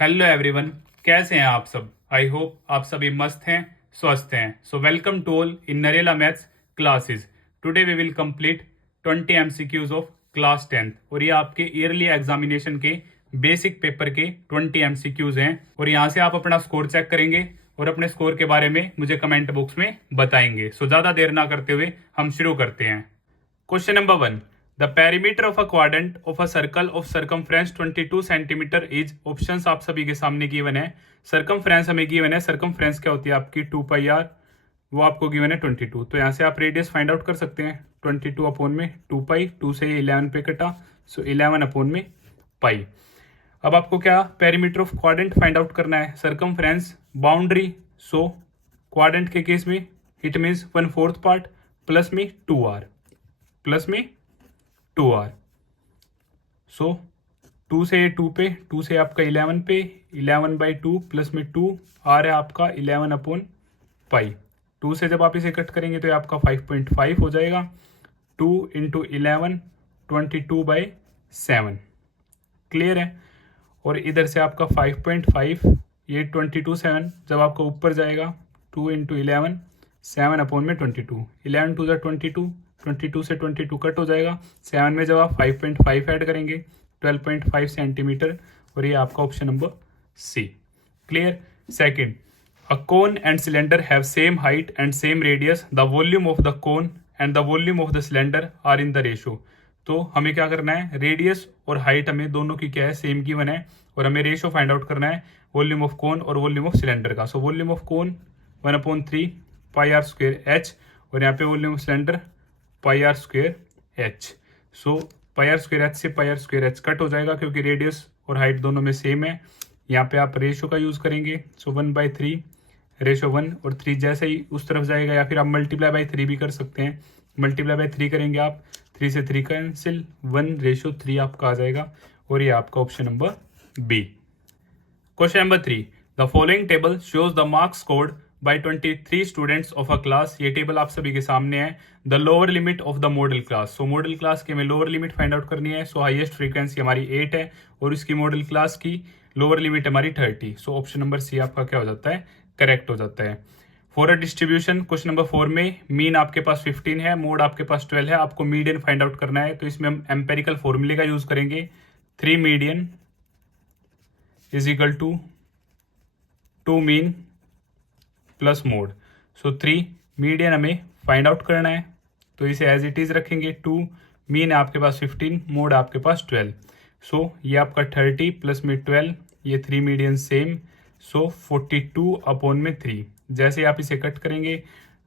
Hello everyone, कैसे हैं आप सब। आई होप आप सभी मस्त हैं, स्वस्थ हैं। So welcome to all in Narela maths classes. Today we will complete 20 MCQs of class 10th और ये आपके ईयरली एग्जामिनेशन के बेसिक पेपर के 20 एमसीक्यूज हैं और यहाँ से आप अपना स्कोर चेक करेंगे और अपने स्कोर के बारे में मुझे कमेंट बॉक्स में बताएंगे। सो ज़्यादा देर ना करते हुए हम शुरू करते हैं। Question number 1, the perimeter of a quadrant of a circle of circumference 22 centimetre is. Options आप सभी के सामने गिवन है। सर्कमफ्रेंस हमें गिवन है। सर्कमफ्रेंस क्या होती है आपकी 2 पाई आर, वो आपको गिवन है 22। तो यहाँ से आप रेडियस फाइंड आउट कर सकते हैं। 22 अपॉन में 2 पाई, 2 से 11 पे कटा, सो 11 अपॉन में पाई। अब आपको क्या perimeter of quadrant find out करना है। सर्कमफ्रेंस बाउंड्री, सो क्वाड्रेंट के केस में इट मीन्स 1/4 पार्ट प्लस में 2r, प्लस में 2r। सो 2 से 2 पे, 2 से आपका 11 पे, 11/2 प्लस में 2 r है आपका 11 अपॉन पाई। 2 से जब आप इसे कट करेंगे तो ये आपका 5.5 हो जाएगा। 2 इंटू 11 22/7। क्लियर है। और इधर से आपका 5.5, ये 22/7 जब आपका ऊपर जाएगा 2 इंटू 11 7 अपॉन में 22, 11 2 22, 22 से 22 कट हो जाएगा। 7 में जब आप 5.5 ऐड करेंगे 12.5 सेंटीमीटर और ये आपका option number C. Clear. Second, a cone and cylinder have same height and same radius, the volume of the cone and the volume of the cylinder are in the ratio. तो हमें क्या करना है, radius और height हमें दोनों की क्या है, सेम गिवन है और हमें रेशो फाइंड आउट करना है वॉल्यूम ऑफ कोन और वॉल्यूम ऑफ सिलेंडर का। So volume of cone 1/3 pi r square h और यहाँ पे volume of cylinder pi r square h. So pi r square h से pi r square h cut हो जाएगा क्योंकि रेडियस और हाइट दोनों में सेम है। यहाँ पे आप रेशो का यूज करेंगे। सो 1/3 रेशो 1 और 3 जैसे ही उस तरफ जाएगा, या फिर आप मल्टीप्लाई बाई 3 भी कर सकते हैं। मल्टीप्लाई बाई 3 करेंगे आप, 3 से 3 कैंसिल, 1/3 आपका आ जाएगा और ये आपका option number B. Question number 3, the following table shows the marks scored by 23 students of a class. ये टेबल आप सभी के सामने है। The lower limit of the modal class. So modal class की हमें लोअर लिमिट फाइंड आउट करनी है। सो हाईएस्ट फ्रीक्वेंसी हमारी 8 है और इसकी मॉडल क्लास की लोअर लिमिट हमारी 30। सो ऑप्शन नंबर सी आपका क्या हो जाता है, करेक्ट हो जाता है। For a distribution, question number 4 में मीन आपके पास 15 है, मोड आपके पास 12 है, आपको मीडियन फाइंड आउट करना है। तो इसमें हम एम्पेरिकल फॉर्मूले का यूज करेंगे। 3 median is equal to 2 mean plus mode. So 3 median हमें फाइंड आउट करना है तो इसे एज इट इज रखेंगे। 2 मीन आपके पास 15, मोड आपके पास 12। सो ये आपका 30 प्लस में 12, ये 3 मीडियन सेम। सो 42 अपॉन में 3। जैसे आप इसे कट करेंगे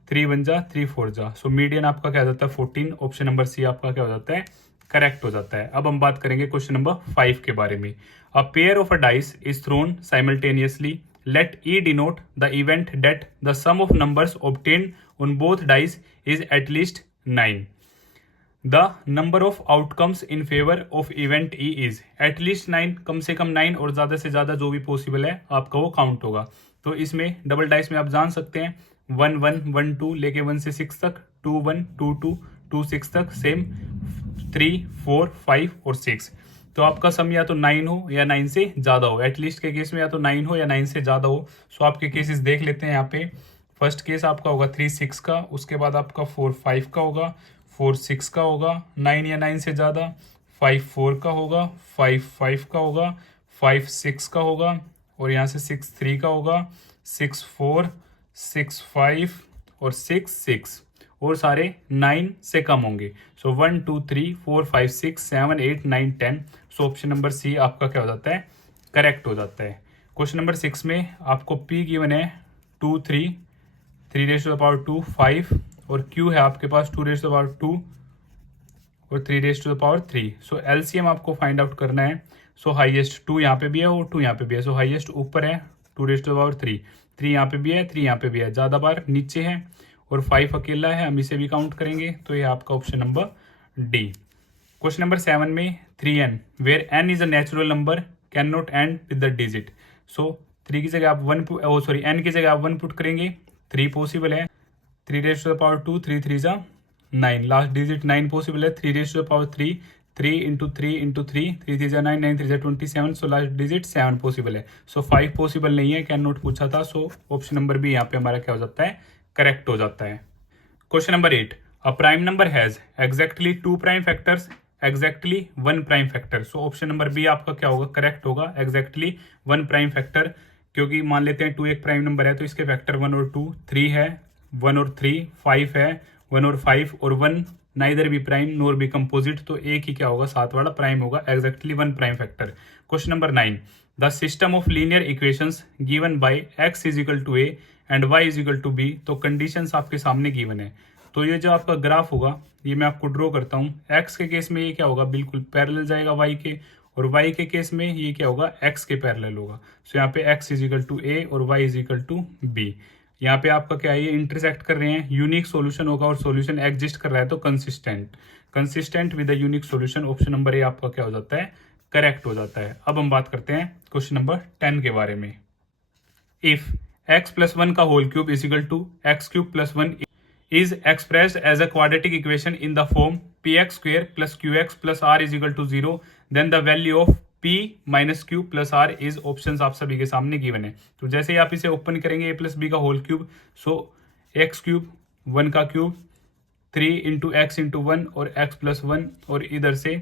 3 1 जा 3 4 जा, सो मीडियन आपका क्या हो जाता है 14। ऑप्शन नंबर सी आपका क्या हो जाता है, करेक्ट हो जाता है। अब हम बात करेंगे क्वेश्चन नंबर 5 के बारे में। A pair of a dice is throne simultaneously, let E denote the event that the sum of numbers obtained on both dice is at least 9. The number of outcomes in favor of event E is at least 9, कम से कम 9 और ज़्यादा से ज़्यादा जो भी possible है आपका वो काउंट होगा। तो इसमें डबल डाइस में आप जान सकते हैं 1 1 1 2 लेके 1 से 6 तक, 2 1 2 2 2 6 तक, सेम 3 4 5 और 6। तो आपका सम या तो 9 हो या 9 से ज़्यादा हो। एटलीस्ट के केस में या तो 9 हो या 9 से ज़्यादा हो। सो आपके केसेस देख लेते हैं यहाँ पे। फर्स्ट केस आपका होगा 3 6 का, उसके बाद आपका 4 5 का होगा, 4 6 का होगा, 9 या 9 से ज़्यादा, 5 4 का होगा, 5 5 का होगा, 5 6 का होगा और यहाँ से 6 3 का होगा, 6 4 6 5 और 6 6 और सारे 9 से कम होंगे। सो 1 2 3 4 5 6 7 8 9 10। सो ऑप्शन नंबर सी आपका क्या हो जाता है, करेक्ट हो जाता है। क्वेश्चन नंबर 6 में आपको पी गिवन है 2 3 3 रेज़ टू द पावर 2 5 और क्यू है आपके पास 2 रेज़ टू द पावर 2 और 3 raise to the power 3। So LCM आपको फाइंड आउट करना है। सो हाईएस्ट 2 यहाँ पे भी है और 2 यहाँ पे भी है। सो हाईएस्ट ऊपर है 2 रेज़ टू द पावर 3, 3 यहाँ पे भी है, 3 यहाँ पे भी है, ज़्यादा बार नीचे है और 5 अकेला है, हम इसे भी काउंट करेंगे। तो ये आपका option number D. Question number 7 में 3n where n is a natural number can not end with the digit. So 3 की जगह आप n की जगह आप 1 पुट करेंगे, 3 पॉसिबल है, 3 रेज़ टू द पावर 2 3 3 जा 9, लास्ट डिजिट 9 पॉसिबल है, 3 raise to the power 3 3 into 3 into 3, 3 3 9, 9 3 27, so last digit 7 possible है। सो 5 पॉसिबल नहीं है, कैन नॉट पूछा था, सो ऑप्शन नंबर बी यहाँ पे हमारा क्या हो जाता है, करेक्ट हो जाता है। Question number 8, a prime number has exactly 2 prime factors, exactly 1 prime factor. So option number B आपका क्या होगा, करेक्ट होगा, एग्जैक्टली 1 प्राइम फैक्टर, क्योंकि मान लेते हैं 2 एक प्राइम नंबर है तो इसके फैक्टर 1 और 2, 3 है, 1 और 3, 5 है, 1 और 5 और 1 neither be prime nor be composite, तो एक ही क्या होगा, साथ वाला प्राइम होगा, exactly 1 prime factor. Question number 9, the system of linear equations given by x is equal to a and y is equal to b। तो कंडीशंस आपके सामने गिवन है, तो ये जो आपका ग्राफ होगा ये मैं आपको ड्रॉ करता हूँ। x के केस में ये क्या होगा, बिल्कुल पैरेलल जाएगा y के, और y के केस में ये क्या होगा, x के पैरेलल होगा। सो यहाँ पे x is equal to a और y is equal to b। यहाँ पे आपका क्या है, ये इंटरसेक्ट कर रहे हैं, यूनिक सॉल्यूशन होगा, और सॉल्यूशन एग्जिस्ट कर रहा है तो consistent with the unique solution, option number A आपका क्या हो जाता है, करेक्ट हो जाता है। अब हम बात करते हैं क्वेश्चन नंबर 10 के बारे में। इफ x प्लस 1 का whole cube is equal to x cube plus 1 is expressed as a quadratic equation in the form px square plus qx plus r is equal to 0, then the value of p minus q plus r is options आप सभी के सामने given है। तो जैसे ही आप इसे open करेंगे a प्लस बी का होल क्यूब, सो एक्स क्यूब 1 का क्यूब 3 इंटू एक्स इंटू 1 और x प्लस 1, और इधर से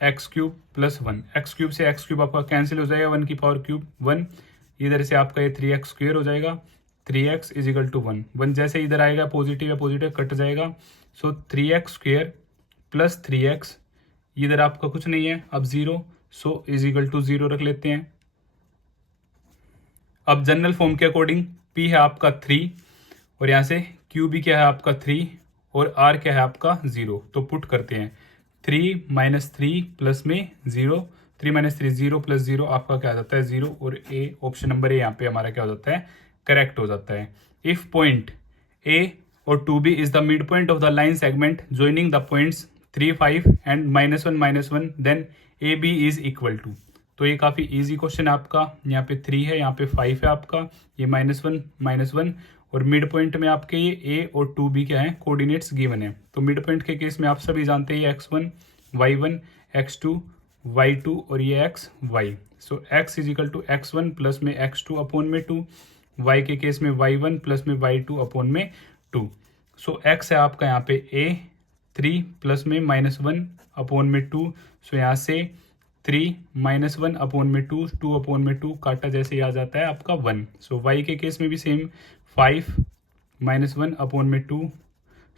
x cube plus 1, x cube से एक्स क्यूब आपका कैंसिल हो जाएगा, 1 की पावर क्यूब 1, इधर से आपका ये 3x स्क्वेयर हो जाएगा, 3x इज इक्वल टू 1, 1 जैसे इधर आएगा पॉजिटिव या पॉजिटिव कट जाएगा, सो 3x स्क्वेयर प्लस 3x, इधर आपका कुछ नहीं है अब 0, सो इज इक्वल टू 0 रख लेते हैं। अब जनरल फॉर्म के अकॉर्डिंग p है आपका 3, और यहाँ से q भी क्या है आपका 3, और r क्या है आपका 0, तो पुट करते हैं 3 माइनस 3 प्लस में 0, 3 माइनस 3 0 प्लस 0 आपका क्या आ जाता है 0, और a ऑप्शन नंबर ए यहाँ पे हमारा क्या हो जाता है, करेक्ट हो जाता है। इफ पॉइंट a और 2b is the mid point of the line segment joining the points 3 5 and -1 then A B is equal to. तो ये काफ़ी इजी क्वेश्चन है आपका, यहाँ पे 3 है, यहाँ पे 5 है आपका, ये -1 और मिड पॉइंट में आपके ये a और 2b क्या है, कोऑर्डिनेट्स गिवन है। तो मिड पॉइंट के केस में आप सभी जानते हैं x1 y1 x2 y2 और ये x y। So x is equal to x1 plus में x2 अपॉन में 2, y के केस में y1 प्लस में y2 अपॉन में 2। सो x है आपका यहाँ पे a 3 प्लस में -1 अपॉन में 2, सो यहाँ से 3 -1 अपॉन में 2, 2 अपॉन में 2 काटा जैसे ही आ जाता है आपका 1। सो y के केस में भी सेम 5 -1 अपॉन में 2,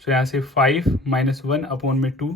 सो यहाँ से 5 -1 अपॉन में 2,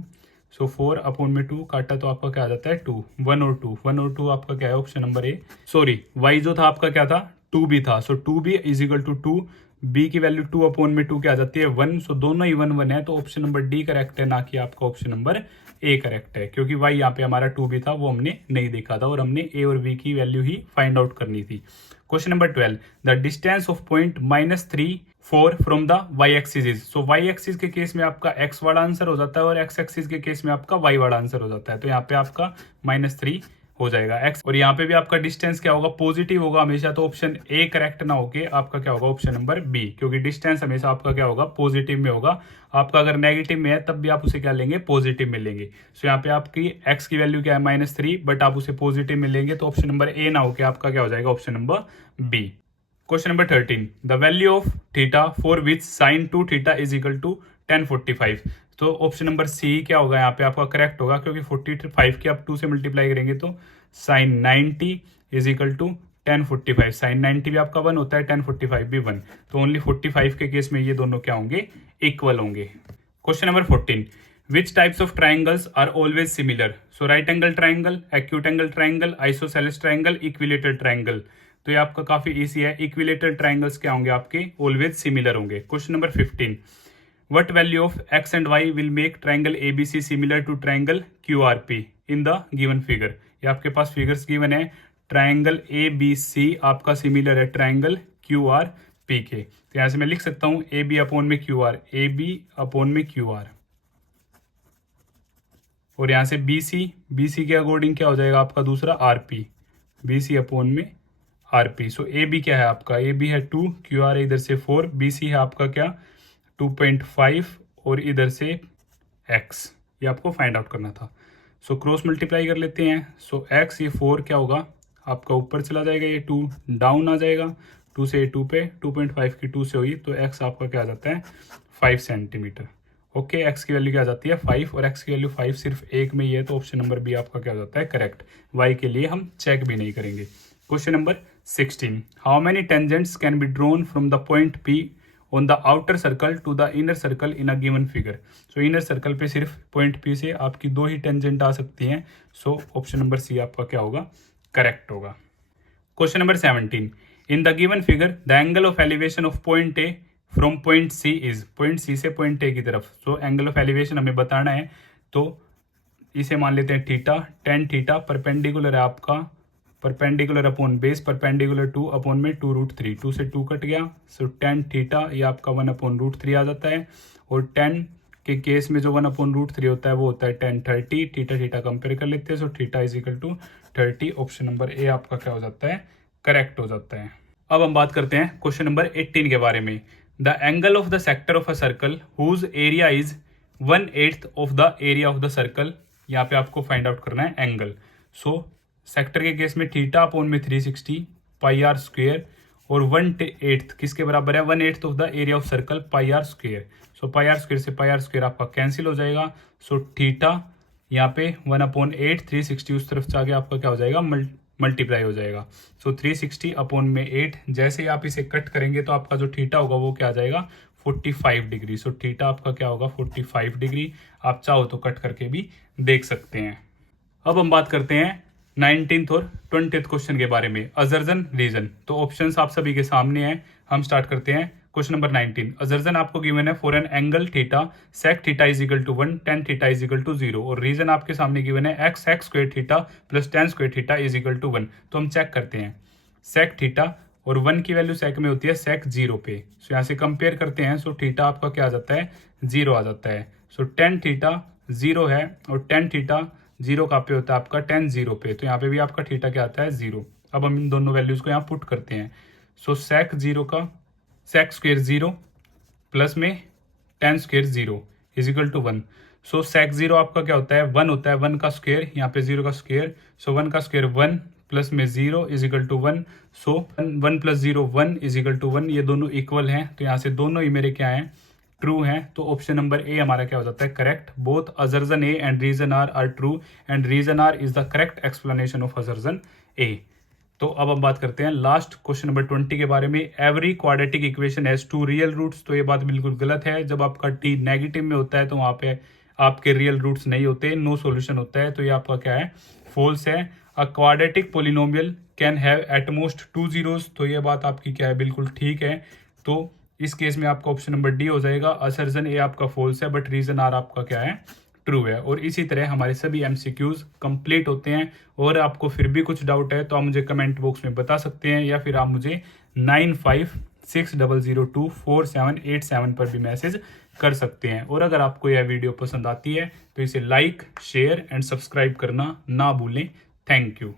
सो 4 अपॉन में 2 काटा तो आपका क्या आ जाता है 2, 1 और 2 आपका क्या है, option number A. Sorry y जो था आपका क्या था, 2b था, so 2b is equal to 2, b की वैल्यू 2 अपॉन में 2 क्या आ जाती है 1, सो दोनों ही 1 1 है, तो ऑप्शन नंबर डी करेक्ट है, ना कि आपका ऑप्शन नंबर ए करेक्ट है, क्योंकि y यहाँ पे हमारा 2b था वो हमने नहीं देखा था, और हमने a और b की वैल्यू ही फाइंड आउट करनी थी। Question number 12, the distance of point -3 4 from the y axis is. So y axis के केस में आपका x वाला आंसर हो जाता है, और x एक्सिस के केस में आपका y वाला आंसर हो जाता है, तो यहाँ पे आपका -3 हो जाएगा x, और यहाँ पे भी आपका डिस्टेंस क्या होगा, पॉजिटिव होगा हमेशा, तो ऑप्शन ए करेक्ट ना होके आपका क्या होगा, ऑप्शन नंबर बी, क्योंकि डिस्टेंस हमेशा आपका क्या होगा, पॉजिटिव में होगा। आपका अगर नेगेटिव में है तब भी आप उसे क्या लेंगे, पॉजिटिव में लेंगे। सो यहाँ पे आपकी x की वैल्यू क्या है -3, बट आप उसे पॉजिटिव में लेंगे, तो ऑप्शन नंबर ए ना होके आपका क्या हो जाएगा, option number B. Question number 13, the value of theta for which sine 2 theta is equal to 1045। तो ऑप्शन नंबर सी क्या होगा, यहाँ पे आपका करेक्ट होगा, क्योंकि 45 की आप 2 से मल्टीप्लाई करेंगे तो sine 90 is equal to 1045, sine 90 भी आपका 1 होता है, 1045 भी 1, तो ओनली 45 के केस में ये दोनों क्या होंगे, इक्वल होंगे। Question number 14, which types of triangles are always similar. So right angle triangle, acute angle triangle, isosceles triangle, equilateral triangle. तो ये आपका काफी इजी है, इक्विलेटरल ट्राइंगल्स क्या होंगे आपके, ऑलवेज सिमिलर होंगे। Question number 15, what value of x and y will make triangle ABC similar to triangle QRP in the given figure। ये आपके पास फिगर्स गिवन है, ट्राइंगल ABC आपका सिमिलर है ट्राइंगल QRP के, तो यहाँ से मैं लिख सकता हूँ AB अपॉन में QR, AB अपॉन में QR, और यहाँ से BC के अकॉर्डिंग क्या हो जाएगा आपका दूसरा RP, BC अपॉन में RP। सो AB क्या है आपका, AB है 2, QR है इधर से 4, BC है आपका क्या 2.5, और इधर से x, ये आपको फाइंड आउट करना था। सो क्रॉस मल्टीप्लाई कर लेते हैं। सो एक्स ये 4 क्या होगा आपका ऊपर चला जाएगा, ये 2 डाउन आ जाएगा, 2 से 2 पे 2.5 की 2 से हुई तो एक्स आपका क्या आ जाता है 5 सेंटीमीटर। ओके, एक्स की वैल्यू क्या आ जाती है 5 और एक्स की वैल्यू 5 सिर्फ एक में ही है तो ऑप्शन नंबर बी आपका क्या हो जाता है करेक्ट। वाई के लिए हम चेक भी नहीं करेंगे। Question number 16, how many tangents can be drawn from the point P on the outer circle to the inner circle in a given figure. So inner circle पे सिर्फ पॉइंट पी से आपकी 2 ही टेंजेंट आ सकती हैं। सो option number सी आपका क्या होगा correct होगा। Question number 17, in the given figure the angle of elevation of point A from point C is, point C से पॉइंट ए की तरफ। सो एंगल ऑफ एलिवेशन हमें बताना है तो इसे मान लेते हैं थीटा, टेन थीटा परपेंडिकुलर है आपका, perpendicular upon base perpendicular 2 upon में 2√3, 2 से 2 कट गया। सो टेन थीटा ये आपका 1/√3 आ जाता है और 10 के केस में जो 1/√3 होता है वो होता है 10 30, थीटा थीटा कंपेयर कर लेते हैं। So theta is equal to 30, option number A आपका क्या हो जाता है करेक्ट हो जाता है। अब हम बात करते हैं क्वेश्चन नंबर 18 के बारे में। The angle of the sector of a circle whose area is 1/8 of the area of the circle. यहाँ पे आपको फाइंड आउट करना है एंगल। सो सेक्टर के केस में थीटा अपॉन में 360 पाई आर स्क्वेयर और 1/8 किसके बराबर है 1/8 of the area of circle pi r square. So pi r square से पाई आर स्क्वेयर आपका कैंसिल हो जाएगा। सो थीटा यहाँ पे 1/8 360 उस तरफ से आगे आपका क्या हो जाएगा मल्टीप्लाई हो जाएगा। सो 360 अपॉन में 8, जैसे ही आप इसे कट करेंगे तो आपका जो थीटा होगा वो क्या आ जाएगा 45 डिग्री। सो थीटा आपका क्या होगा 45 डिग्री। आप चाहो तो कट करके भी देख सकते हैं। अब हम बात करते हैं 19th और 20th क्वेश्चन के बारे में, अजर्जन रीजन। तो ऑप्शंस आप सभी के सामने हैं, हम स्टार्ट करते हैं। क्वेश्चन नंबर 19, अजर्जन आपको गिवन है for an angle theta sec theta is equal to 1 tan theta is equal to 0 और रीजन आपके सामने गिवन है x sec square theta plus tan square theta is equal to 1। तो हम चेक करते हैं सेक थीटा और 1 की वैल्यू सेक में होती है सेक 0 पे। सो यहाँ से कंपेयर करते हैं। सो थीटा आपका क्या आ जाता है 0 आ जाता है। सो टेन थीटा 0 है और टेन थीटा 0 कहाँ पे होता है आपका 10 0 पे, तो यहाँ पे भी आपका थीटा क्या आता है 0। अब हम इन दोनों वैल्यूज को यहाँ पुट करते हैं। सो सेक 0 का सेक स्क्वेयर 0 प्लस में tan square 0 is equal to 1। So sec 0 आपका क्या होता है 1 होता है, 1 का स्क्वेयर यहाँ पे 0 का स्क्वेयर। सो 1 का स्क्वेयर 1 प्लस में 0 is equal to 1। So 1 plus 0 1 is equal to 1, ये दोनों इक्वल हैं तो यहाँ से दोनों ही मेरे क्या हैं ट्रू है। तो ऑप्शन नंबर ए हमारा क्या हो जाता है correct. Both assertion A and reason are true and reason R is the correct explanation of assertion A. तो अब हम बात करते हैं लास्ट क्वेश्चन नंबर 20 के बारे में। Every quadratic equation has 2 real roots. तो ये बात बिल्कुल गलत है। जब आपका टी नेगेटिव में होता है तो वहां पे आपके रियल रूट्स नहीं होते, नो सॉल्यूशन होता है। तो ये आपका क्या है फॉल्स है। A quadratic polynomial can have at most 2 zeros। तो ये बात आपकी क्या है बिल्कुल ठीक है। तो इस केस में आपका ऑप्शन नंबर डी हो जाएगा। असर्जन ए आपका फॉल्स है बट रीजन आर आपका क्या है ट्रू है। और इसी तरह हमारे सभी एमसीक्यूज कंप्लीट होते हैं। और आपको फिर भी कुछ डाउट है तो आप मुझे कमेंट बॉक्स में बता सकते हैं या फिर आप मुझे 9560024787 पर भी मैसेज कर सकते हैं। और अगर आपको यह वीडियो पसंद आती है तो इसे लाइक शेयर एंड सब्सक्राइब करना ना भूलें। Thank you.